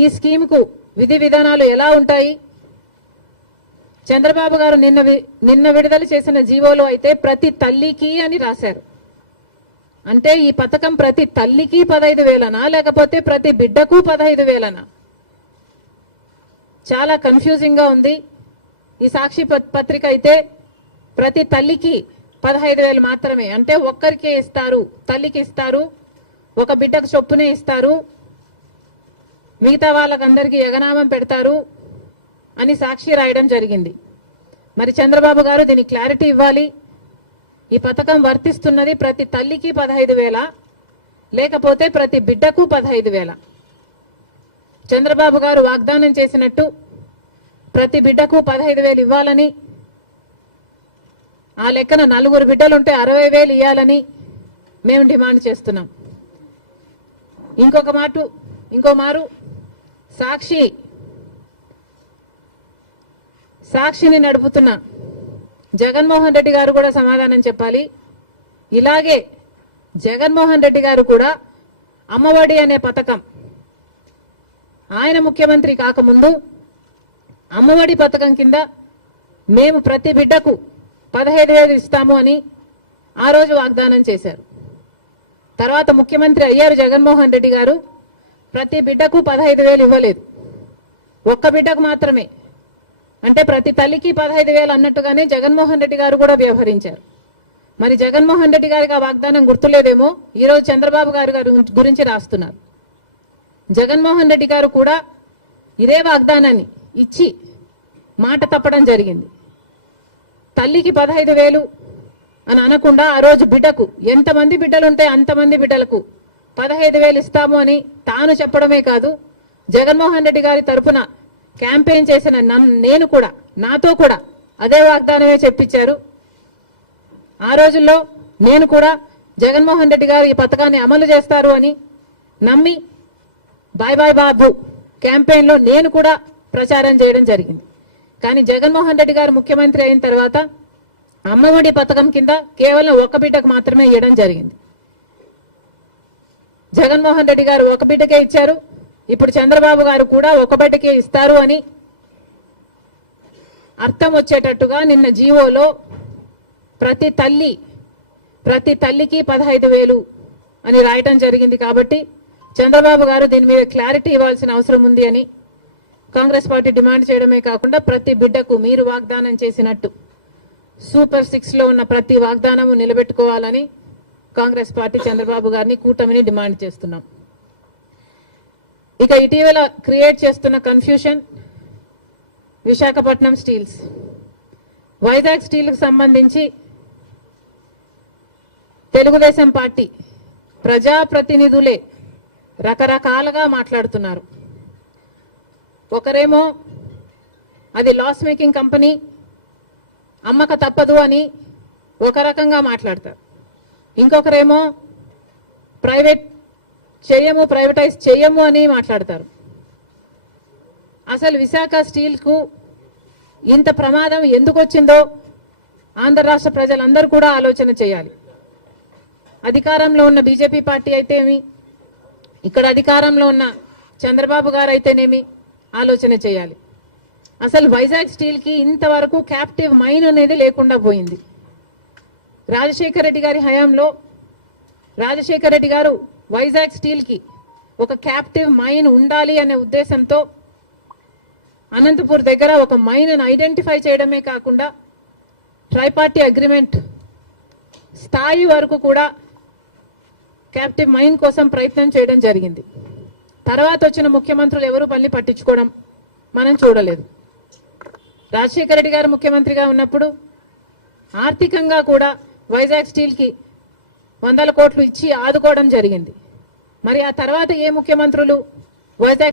ఈ స్కీమ్ కు విధి విధానాలు ఎలా ఉంటాయి? చంద్రబాబు గారు నిన్న విడుదల చేసిన జీవోలో అయితే ప్రతి తల్లికి అని రాశారు. అంటే ఈ పథకం ప్రతి తల్లికి 15,000నా లేకపోతే ప్రతి బిడ్డకు 15,000నా? చాలా కన్ఫ్యూజింగ్ గా ఉంది. ఈ సాక్షి పత్రిక అయితే ప్రతి తల్లికి 15,000 మాత్రమే, అంటే ఒక్కరికే ఇస్తారు, తల్లికి ఇస్తారు, ఒక బిడ్డకు చొప్పునే ఇస్తారు, మిగతా వాళ్ళకందరికీ ఎగనామం పెడతారు అని సాక్షి రాయడం జరిగింది. మరి చంద్రబాబు గారు దీనికి క్లారిటీ ఇవ్వాలి. ఈ పథకం వర్తిస్తున్నది ప్రతి తల్లికి 15,000 లేకపోతే ప్రతి బిడ్డకు 15,000? చంద్రబాబు గారు వాగ్దానం చేసినట్టు ప్రతి బిడ్డకు 15,000 ఇవ్వాలని, ఆ లెక్కన 4 బిడ్డలుంటే 60,000 ఇవ్వాలని మేము డిమాండ్ చేస్తున్నాం. ఇంకో మారు సాక్షిని నడుపుతున్న జగన్మోహన్ రెడ్డి గారు కూడా సమాధానం చెప్పాలి. ఇలాగే జగన్మోహన్ రెడ్డి గారు కూడా అమ్మఒడి అనే పథకం ఆయన ముఖ్యమంత్రి కాకముందు అమ్మఒడి పథకం కింద మేము ప్రతి బిడ్డకు 15,000 ఇస్తాము అని ఆ రోజు వాగ్దానం చేశారు. తర్వాత ముఖ్యమంత్రి అయ్యారు జగన్మోహన్ రెడ్డి గారు, ప్రతి బిడ్డకు 15,000 ఇవ్వలేదు, ఒక్క బిడ్డకు మాత్రమే. అంటే ప్రతి తల్లికి 15,000 అన్నట్టుగానే జగన్మోహన్ రెడ్డి గారు కూడా వ్యవహరించారు. మరి జగన్మోహన్ రెడ్డి గారికి ఆ వాగ్దానం గుర్తులేదేమో ఈరోజు చంద్రబాబు గారు గురించి రాస్తున్నారు. జగన్మోహన్ రెడ్డి గారు కూడా ఇదే వాగ్దానాన్ని ఇచ్చి మాట తప్పడం జరిగింది. తల్లికి 15,000 అని అనకుండా ఆ రోజు బిడ్డకు ఎంతమంది బిడ్డలుంటే అంతమంది బిడ్డలకు 15,000 ఇస్తాము అని తాను చెప్పడమే కాదు, జగన్మోహన్ రెడ్డి గారి తరఫున క్యాంపెయిన్ చేసిన నేను కూడా, నాతో కూడా అదే వాగ్దానమే చెప్పించారు. ఆ రోజుల్లో నేను కూడా జగన్మోహన్ రెడ్డి గారు ఈ పథకాన్ని అమలు చేస్తారు అని నమ్మి బాయ్ బాయ్ బాబు క్యాంపెయిన్ లో నేను కూడా ప్రచారం చేయడం జరిగింది. కానీ జగన్మోహన్ రెడ్డి గారు ముఖ్యమంత్రి అయిన తర్వాత అమ్మఒడి పథకం కింద కేవలం ఒక బిడ్డకు మాత్రమే ఇవ్వడం జరిగింది. జగన్మోహన్ రెడ్డి గారు ఒక బిడ్డకే ఇచ్చారు, ఇప్పుడు చంద్రబాబు గారు కూడా ఒక బిడ్డకే ఇస్తారు అని అర్థం వచ్చేటట్టుగా నిన్న జీవోలో ప్రతి తల్లికి 15,000 అని రాయటం జరిగింది. కాబట్టి చంద్రబాబు గారు దీని మీద క్లారిటీ ఇవ్వాల్సిన అవసరం ఉంది అని కాంగ్రెస్ పార్టీ డిమాండ్ చేయడమే కాకుండా ప్రతి బిడ్డకు మీరు వాగ్దానం చేసినట్టు సూపర్ 6 లో ఉన్న ప్రతి వాగ్దానము నిలబెట్టుకోవాలని కాంగ్రెస్ పార్టీ చంద్రబాబు గారిని, కూటమిని డిమాండ్ చేస్తున్నాం. ఇక ఇటీవల క్రియేట్ చేస్తున్న confusion Visakhapatnam steels, Vizag steel కు సంబంధించి తెలుగుదేశం పార్టీ ప్రజాప్రతినిధులే రకరకాలుగా మాట్లాడుతున్నారు. ఒకరేమో అది లాస్ మేకింగ్ కంపెనీ, అమ్మక తప్పదు అని ఒక రకంగా మాట్లాడతారు. ఇంకొకరేమో ప్రైవేటైజ్ చేయము అని మాట్లాడతారు. అసలు విశాఖ స్టీల్ కు ఇంత ప్రమాదం ఎందుకు వచ్చిందో ఆంధ్ర రాష్ట్ర ప్రజలందరూ కూడా ఆలోచన చేయాలి. అధికారంలో ఉన్న బీజేపీ పార్టీ అయితేమి, ఇక్కడ అధికారంలో ఉన్న చంద్రబాబు గారు అయితేనేమి ఆలోచన చేయాలి. అసలు వైజాగ్ స్టీల్ కి ఇంతవరకు క్యాప్టివ్ మైన్ అనేది లేకుండా పోయింది. రాజశేఖర రెడ్డి గారి హయాంలో రాజశేఖర రెడ్డి గారు వైజాగ్ స్టీల్ కి ఒక క్యాప్టివ్ మైన్ ఉండాలి అనే ఉద్దేశంతో అనంతపూర్ దగ్గర ఒక మైన్ ఐడెంటిఫై చేయడమే కాకుండా ట్రైపార్టీ అగ్రిమెంట్ స్థాయి వరకు కూడా క్యాప్టివ్ మైన్ కోసం ప్రయత్నం చేయడం జరిగింది. తర్వాత వచ్చిన ముఖ్యమంత్రులు ఎవరు పట్టించుకోవడం మనం చూడలేదు. రాజశేఖర రెడ్డి గారు ముఖ్యమంత్రిగా ఉన్నప్పుడు ఆర్థికంగా కూడా వైజాగ్ స్టీల్ కి 100 కోట్లు ఇచ్చి ఆదుకోవడం జరిగింది. మరి ఆ తర్వాత ఏ ముఖ్యమంత్రులు వైజాగ్